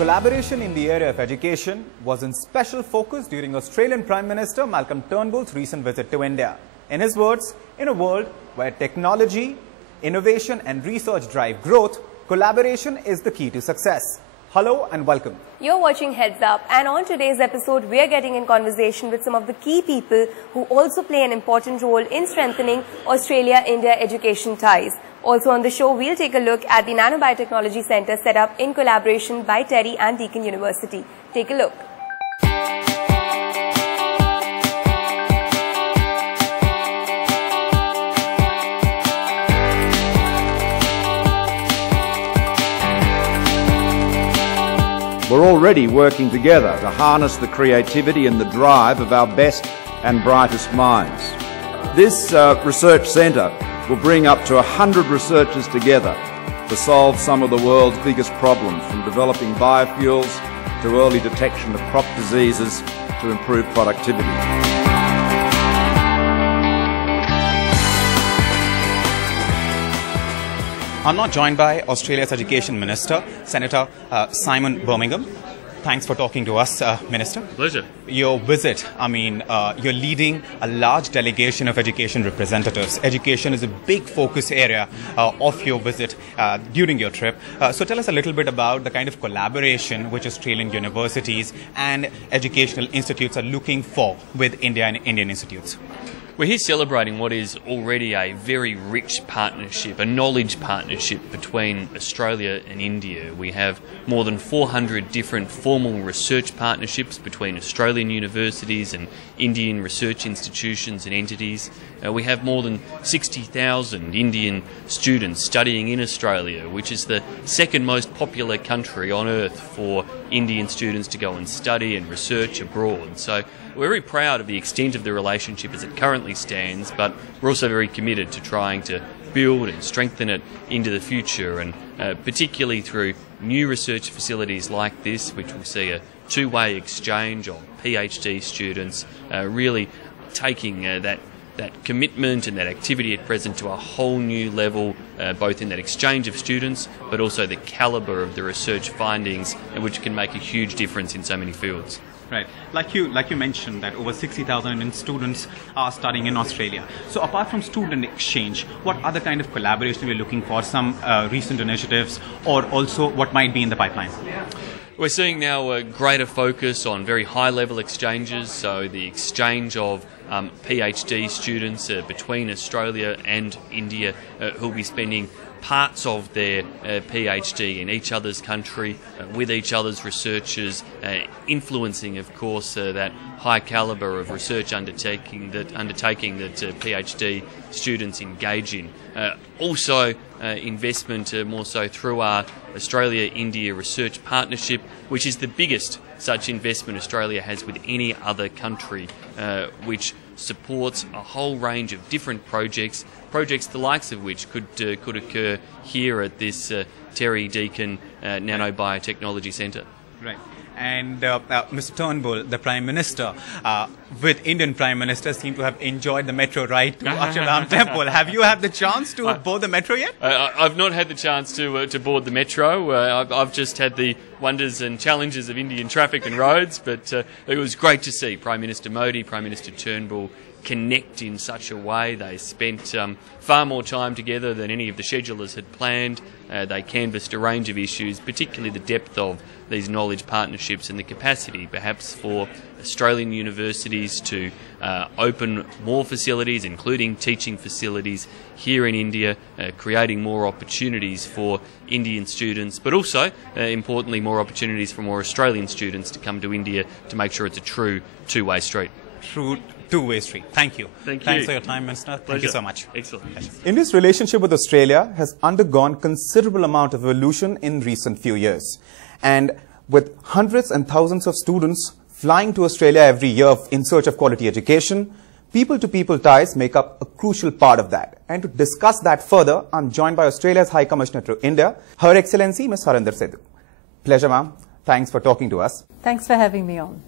Collaboration in the area of education was in special focus during Australian Prime Minister Malcolm Turnbull's recent visit to India. In his words, in a world where technology, innovation and research drive growth, collaboration is the key to success. Hello and welcome. You're watching Heads Up, and on today's episode, we're getting in conversation with some of the key people who also play an important role in strengthening Australia-India education ties. Also on the show, we'll take a look at the Nano-Biotechnology Centre set up in collaboration by TERI and Deakin University. Take a look. We're already working together to harness the creativity and the drive of our best and brightest minds. This research centre will bring up to 100 researchers together to solve some of the world's biggest problems, from developing biofuels to early detection of crop diseases to improve productivity. I'm now joined by Australia's Education Minister, Senator Simon Birmingham. Thanks for talking to us, Minister. Pleasure. Your visit, you're leading a large delegation of education representatives. Education is a big focus area of your visit during your trip. So tell us a little bit about the kind of collaboration which Australian universities and educational institutes are looking for with India and Indian institutes. We're here celebrating what is already a very rich partnership, a knowledge partnership between Australia and India. We have more than 400 different formal research partnerships between Australian universities and Indian research institutions and entities. We have more than 60,000 Indian students studying in Australia, which is the second most popular country on earth for Indian students to go and study and research abroad. So we're very proud of the extent of the relationship as it currently stands, but we're also very committed to trying to build and strengthen it into the future, and particularly through new research facilities like this, which will see a two-way exchange of Ph.D. students, really taking that commitment and that activity at present to a whole new level, both in that exchange of students, but also the calibre of the research findings, which can make a huge difference in so many fields. Right. Like you mentioned that over 60,000 Indian students are studying in Australia. So apart from student exchange, what other kind of collaboration we're looking for, some recent initiatives, or also what might be in the pipeline? We're seeing now a greater focus on very high-level exchanges, so the exchange of PhD students between Australia and India who will be spending parts of their PhD in each other's country, with each other's researchers, influencing, of course, that high calibre of research undertaking that PhD students engage in. Also, investment more so through our Australia-India Research Partnership, which is the biggest such investment Australia has with any other country, which supports a whole range of different projects the likes of which could occur here at this TERI Deakin Nano-Biotechnology Centre. Right. And Mr. Turnbull, the Prime Minister, with Indian Prime Minister, seem to have enjoyed the metro ride to Aksharam Temple. Have you had the chance to board the metro yet? I've not had the chance to board the metro. I've just had the wonders and challenges of Indian traffic and roads, but it was great to see Prime Minister Modi, Prime Minister Turnbull connect in such a way. They spent far more time together than any of the schedulers had planned. They canvassed a range of issues, particularly the depth of these knowledge partnerships and the capacity perhaps for Australian universities to open more facilities, including teaching facilities here in India, creating more opportunities for Indian students, but also, importantly, more opportunities for more Australian students to come to India to make sure it's a true two-way street. True two-way street. Thank you. Thanks for your time, Minister. Thank you so much. Excellent. India's relationship with Australia has undergone considerable amount of evolution in recent few years. And with hundreds and thousands of students flying to Australia every year in search of quality education, people-to-people ties make up a crucial part of that. And to discuss that further, I'm joined by Australia's High Commissioner to India, Her Excellency Ms. Harinder Sidhu. Pleasure, ma'am. Thanks for talking to us. Thanks for having me on.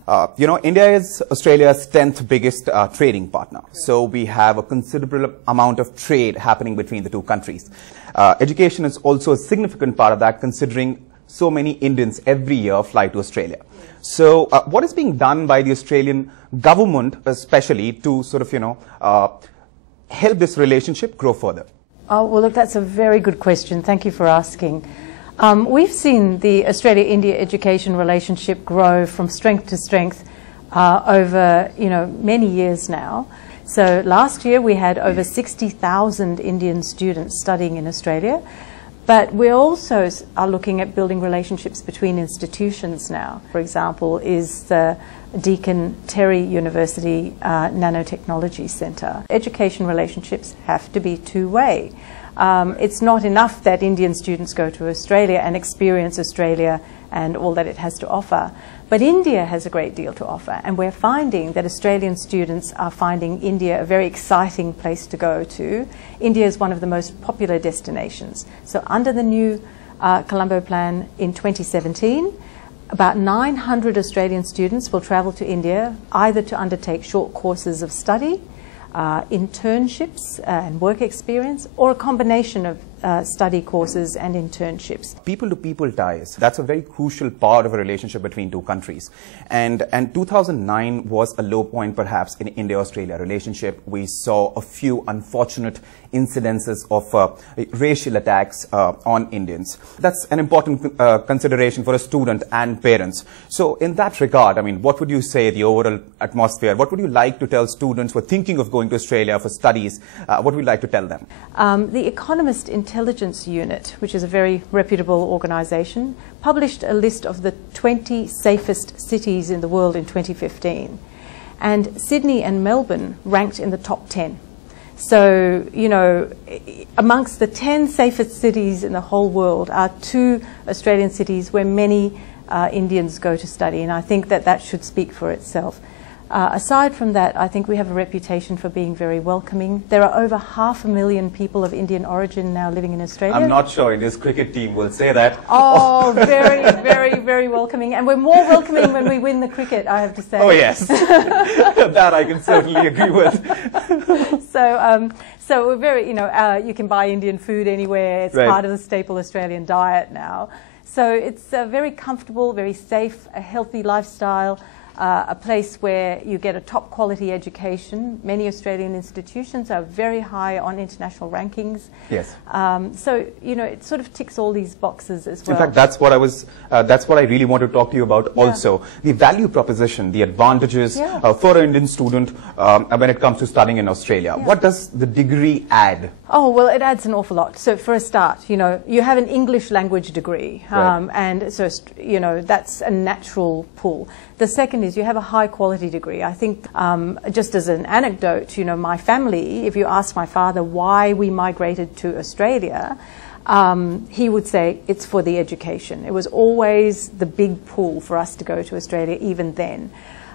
India is Australia's 10th biggest trading partner. So we have a considerable amount of trade happening between the two countries. Education is also a significant part of that, considering so many Indians every year fly to Australia. So what is being done by the Australian government, especially to sort of, help this relationship grow further? Oh, well, look, that's a very good question. Thank you for asking. We've seen the Australia-India education relationship grow from strength to strength over, many years now. So last year we had over 60,000 Indian students studying in Australia. But we also are looking at building relationships between institutions now. For example, is the Deakin TERI University Nanotechnology Centre. Education relationships have to be two-way. It's not enough that Indian students go to Australia and experience Australia and all that it has to offer. But India has a great deal to offer, and we're finding that Australian students are finding India a very exciting place to go to. India is one of the most popular destinations. So under the new Colombo Plan in 2017, about 900 Australian students will travel to India either to undertake short courses of study, internships and work experience, or a combination of study courses and internships. People-to-people ties, that's a very crucial part of a relationship between two countries. And 2009 was a low point perhaps in India-Australia relationship. We saw a few unfortunate incidences of racial attacks on Indians. That's an important consideration for a student and parents. So in that regard, I mean, what would you say the overall atmosphere? What would you like to tell students who are thinking of going to Australia for studies? What would you like to tell them? The Economist Intelligence Unit, which is a very reputable organisation, published a list of the 20 safest cities in the world in 2015. And Sydney and Melbourne ranked in the top 10. So, amongst the 10 safest cities in the whole world are 2 Australian cities where many Indians go to study, and I think that that should speak for itself. Aside from that, I think we have a reputation for being very welcoming. There are over 500,000 people of Indian origin now living in Australia. I'm not sure India's cricket team will say that. Oh, very, very, very welcoming. And we're more welcoming when we win the cricket, I have to say. Oh, yes. That I can certainly agree with. So we're very, you can buy Indian food anywhere. It's part of the staple Australian diet now. So it's very comfortable, very safe, a healthy lifestyle. A place where you get a top quality education. Many Australian institutions are very high on international rankings. Yes. So, it sort of ticks all these boxes as well. In fact, that's what I really want to talk to you about also. The value proposition, the advantages for an Indian student when it comes to studying in Australia. What does the degree add? Oh, well, it adds an awful lot. So for a start, you have an English language degree, and so, that's a natural pull. The second is you have a high quality degree. I think just as an anecdote, my family, if you ask my father why we migrated to Australia, he would say it's for the education. It was always the big pull for us to go to Australia even then.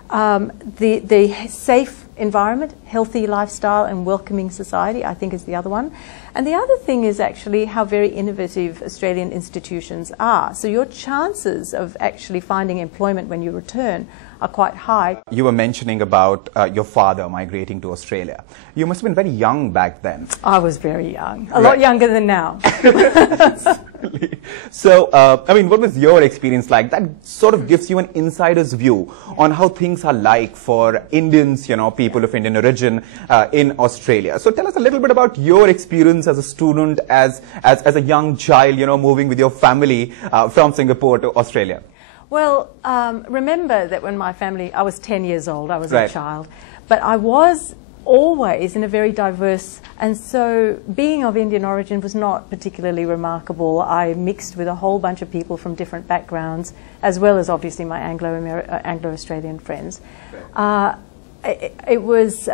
The safe environment, healthy lifestyle and welcoming society, I think is the other one. And the other thing is actually how very innovative Australian institutions are. So your chances of actually finding employment when you return are quite high. You were mentioning about your father migrating to Australia. You must have been very young back then. I was very young, a lot younger than now. So, what was your experience like? That sort of gives you an insider's view on how things are like for Indians, people of Indian origin in Australia. So tell us a little bit about your experience as a student, as a young child, moving with your family from Singapore to Australia. Well, remember that when I was 10 years old, I was a child, but I was always in a very diverse, and so being of Indian origin was not particularly remarkable. I mixed with a whole bunch of people from different backgrounds, as well as obviously my Anglo-Australian friends. It was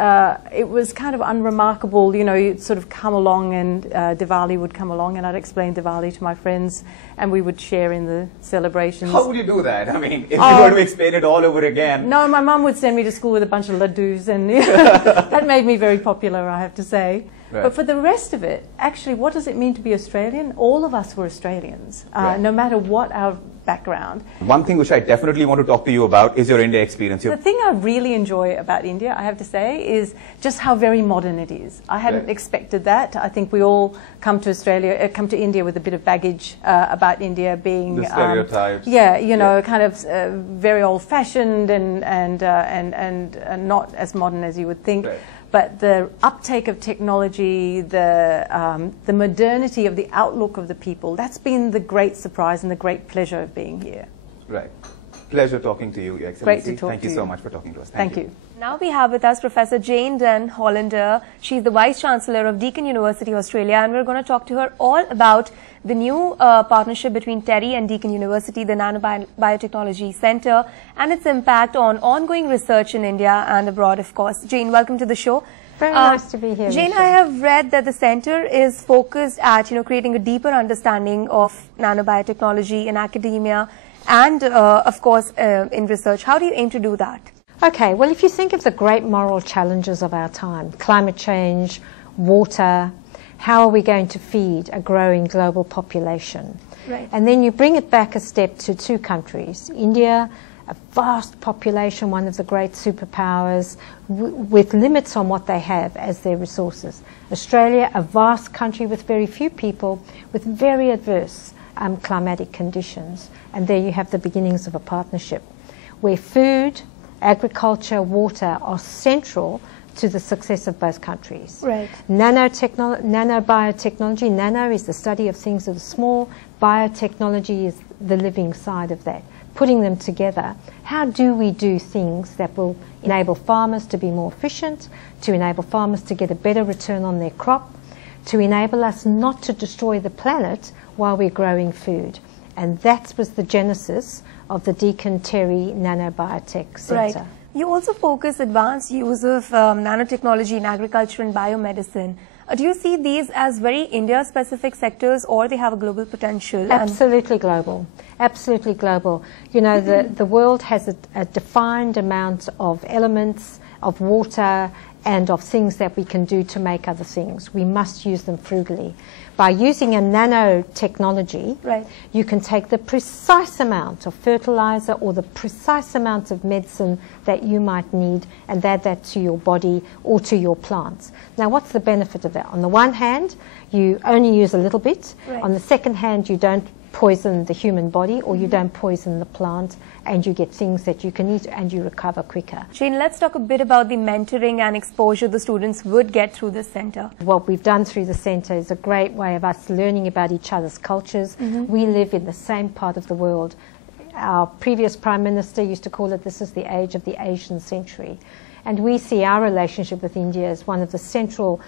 kind of unremarkable, you'd sort of come along and Diwali would come along and I'd explain Diwali to my friends and we would share in the celebrations. How would you do that? I mean, if you were to explain it all over again. No, my mum would send me to school with a bunch of laddus and that made me very popular, I have to say. Right. But for the rest of it, actually, what does it mean to be Australian? All of us were Australians, no matter what our background. One thing which I definitely want to talk to you about is your India experience. The thing I really enjoy about India, I have to say, is just how very modern it is. I hadn't expected that. I think we all come to Australia, come to India with a bit of baggage about India being the stereotypes. Kind of very old-fashioned and not as modern as you would think. Right. But the uptake of technology, the modernity of the outlook of the people, that's been the great surprise and the great pleasure of being here. Right. Pleasure talking to you, Your Excellency. Great to talk to you. Thank you so much for talking to us. Thank you. Now we have with us Professor Jane Den Hollander. She's the Vice Chancellor of Deakin University, Australia, and we're going to talk to her all about the new partnership between TERI and Deakin University, the Nano-Biotechnology Centre, and its impact on ongoing research in India and abroad, of course. Jane, welcome to the show. Very nice to be here. Jane, Michelle. I have read that the centre is focused at creating a deeper understanding of nanobiotechnology in academia and, of course, in research. How do you aim to do that? Okay, well, if you think of the great moral challenges of our time, climate change, water, how are we going to feed a growing global population? Right. And then you bring it back a step to two countries, India, a vast population, one of the great superpowers, with limits on what they have as their resources. Australia, a vast country with very few people, with very adverse climatic conditions. And there you have the beginnings of a partnership where food, agriculture, water are central to the success of both countries. Right. Nano-biotechnology, nano is the study of things that are small, biotechnology is the living side of that. Putting them together, how do we do things that will enable farmers to be more efficient, to enable farmers to get a better return on their crop, to enable us not to destroy the planet while we're growing food? And that was the genesis of the Deakin TERI Nano-Biotech Centre. Right. You also focus advanced use of nanotechnology in agriculture and biomedicine. Do you see these as very India-specific sectors, or they have a global potential? Absolutely global. Absolutely global. You know, the world has a defined amount of elements, of water, and of things that we can do to make other things. We must use them frugally. By using a nanotechnology, right, you can take the precise amount of fertilizer or the precise amount of medicine that you might need and add that to your body or to your plants. Now, what's the benefit of that? On the one hand, you only use a little bit. Right. On the second hand, you don't poison the human body, or you don't poison the plant, and you get things that you can eat and you recover quicker. Jane, let's talk a bit about the mentoring and exposure the students would get through this centre. What we've done through the centre is a great way of us learning about each other's cultures. We live in the same part of the world. Our previous Prime Minister used to call it, this is the age of the Asian century. And we see our relationship with India as one of the central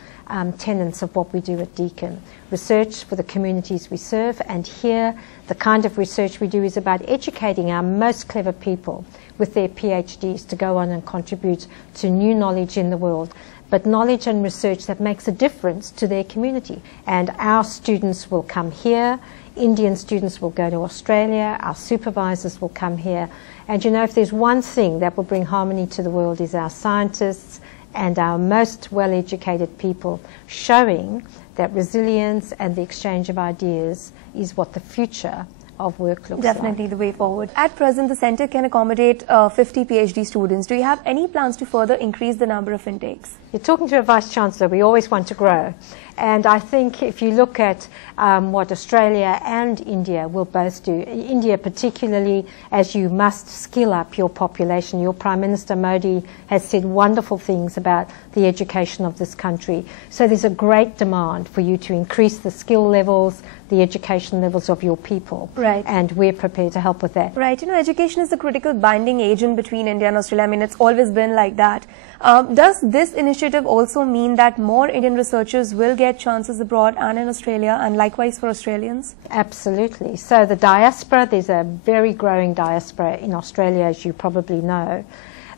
tenets of what we do at Deakin. Research for the communities we serve, and here the kind of research we do is about educating our most clever people with their Ph.Ds to go on and contribute to new knowledge in the world, but knowledge and research that makes a difference to their community. And our students will come here, Indian students will go to Australia, our supervisors will come here. And you know, if there's one thing that will bring harmony to the world is our scientists and our most well-educated people showing that resilience and the exchange of ideas is what the future of work looks Definitely like. the way forward. At present, the centre can accommodate 50 PhD students. Do you have any plans to further increase the number of intakes? You're talking to a Vice-Chancellor. We always want to grow. And I think if you look at what Australia and India will both do, India particularly, as you must skill up your population. Your Prime Minister Modi has said wonderful things about the education of this country. So there's a great demand for you to increase the skill levels, the education levels of your people. Right. And we're prepared to help with that. Right. You know, education is the critical binding agent between India and Australia. I mean, it's always been like that. Does this initiative also mean that more Indian researchers will get chances abroad and in Australia, and likewise for Australians? Absolutely. So the diaspora, there's a very growing diaspora in Australia, as you probably know.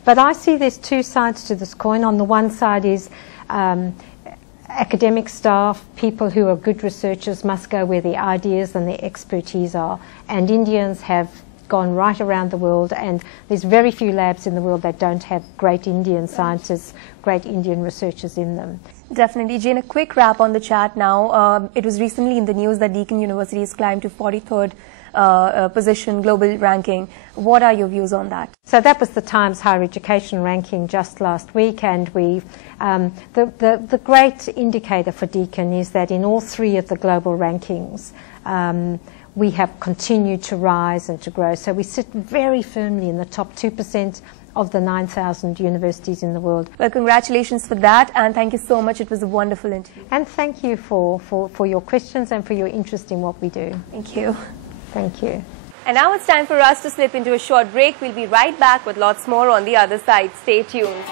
But I see there's two sides to this coin. On the one side is academic staff, people who are good researchers must go where the ideas and the expertise are. And Indians have gone right around the world, and there's very few labs in the world that don't have great Indian scientists, great Indian researchers in them. Definitely. Jane, a quick wrap on the chat now. It was recently in the news that Deakin University has climbed to 43rd position, global ranking. What are your views on that? So that was the Times Higher Education ranking just last week, and we the great indicator for Deakin is that in all three of the global rankings, we have continued to rise and to grow. So we sit very firmly in the top 2% of the 9,000 universities in the world. Well, congratulations for that, and thank you so much. It was a wonderful interview. And thank you for your questions and for your interest in what we do. Thank you. Thank you. And now it's time for us to slip into a short break. We'll be right back with lots more on the other side. Stay tuned.